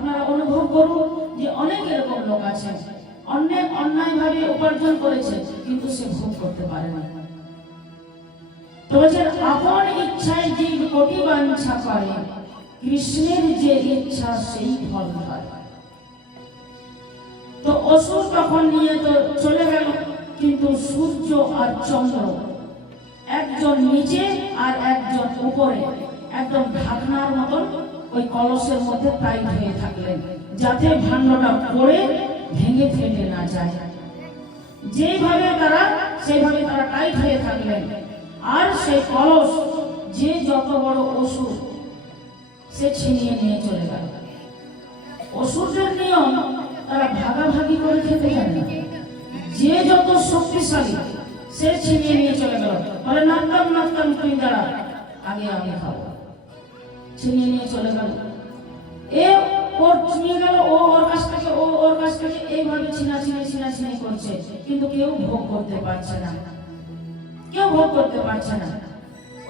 আপনারা অনুভব করুন যে অনেক এরকম লোক আছে, অনেক অন্যায়ভাবে উপার্জন করেছে কিন্তু সে ভোগ করতে পারে না। তো বলছেন আপন ইচ্ছায় জীব কোটি বাঞ্ছা করে, কৃষ্ণের যে ইচ্ছা সেই ফল হয়। তো অসুর তখন নিয়ে তো চলে গেল, কিন্তু সূর্য আর চন্দ্র একজন নিচে আর একজন উপরে একদম ঢাকনার মতন ওই কলসের মধ্যে টাইট হয়ে থাকলেন, যাতে ভাণ্ডটা পড়ে ভেঙে ফেটে না যায়। যেভাবে তারা সেইভাবে তারা টাইট হয়ে থাকলেন। আর সেই কলস যে যত বড় অসুর সে ছিনিয়ে নিয়ে চলে গেল। অসুরদের নিয়ম তারা ভাগাভাগি করে খেতে জানে না, যে যত শক্তিশালী সে ছিনিয়ে নিয়ে চলে গেল। বলে নামতাম নামতাম তুই দাঁড়া, আগে আমি খাবো। ছিনিয়ে নিয়ে চলে গেল। এ ওর নিয়ে গেল, ও ওর কাছ থেকে, ও ওর কাছ থেকে, এইভাবে ছিনাছিনি করছে, কিন্তু কেউ ভোগ করতে পারছে না, কেউ ভোগ করতে পারছে না।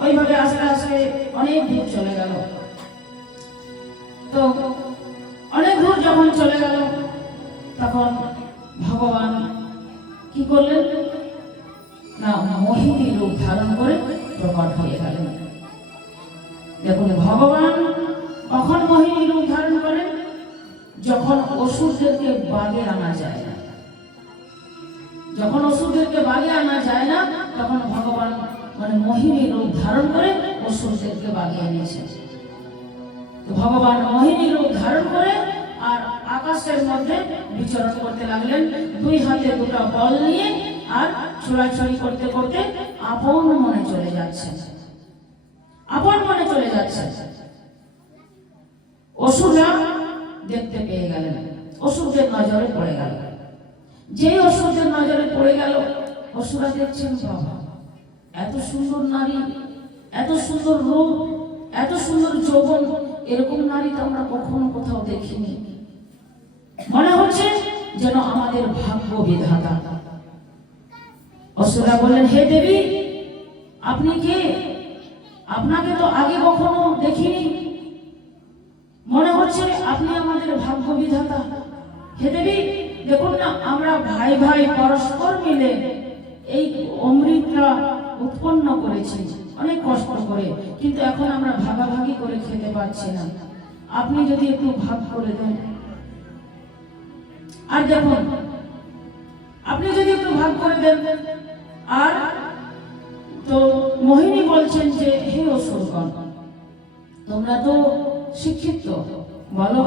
ওইভাবে আস্তে আস্তে অনেক দূর চলে গেল। তো অনেক দূর যখন চলে গেল তখন ভগবান কি করলেন না, মোহিনী রূপ ধারণ করে প্রকট হয়ে গেলেন। দেখুন ভগবান কখন মোহিনী রূপ ধারণ করেন? যখন অসুরদেরকে বাগে আনা যায় না। যখন অসুরদেরকে বাগে আনা যায় না তখন ভগবান মানে মোহিনী রূপ ধারণ করে অসুরদেরকে বাগে এনেছেন। তো ভগবান মোহিনী রূপ ধারণ করে আর আকাশের মধ্যে বিচরণ করতে লাগলেন, দুই হাতে দুটো বল নিয়ে, আর ছোড়াছড়ি করতে করতে আপন মনে চলে যাচ্ছে, আপন মনে চলে যাচ্ছে। অসুররা দেখতে পেয়ে গেলেন, অসুরদের নজরে পড়ে গেল। যেই অসুরদের নজরে পড়ে গেল, অসুররা দেখছেন বাবা এত সুন্দর নারী, এত সুন্দর রূপ, এত সুন্দর যৌবন, এরকম নারী তো আমরা কখনো কোথাও দেখিনি। মনে হচ্ছে যেন আমাদের ভাগ্য বিধাতা। অসুররা বললেন হে দেবী আপনি কে? আপনাকে তো আগে কখনো দেখিনি, মনে হচ্ছে আপনি আমাদের ভাগ্য বিধাতা। হে দেবী দেখুন না, আমরা ভাই ভাই পরস্পর মিলে এই অমৃতটা উৎপন্ন করেছি অনেক কষ্ট করে, কিন্তু এখন আমরা ভাগাভাগি করে খেতে পারছি না, আপনি যদি একটু ভাগ করে দেন। আর দেখুন আপনি যদি একটু ভাগ করে দেন। আর তো মোহিনী বলছেন যে হে অসুরগণ, তোমরা তো শিক্ষিত, বলবান,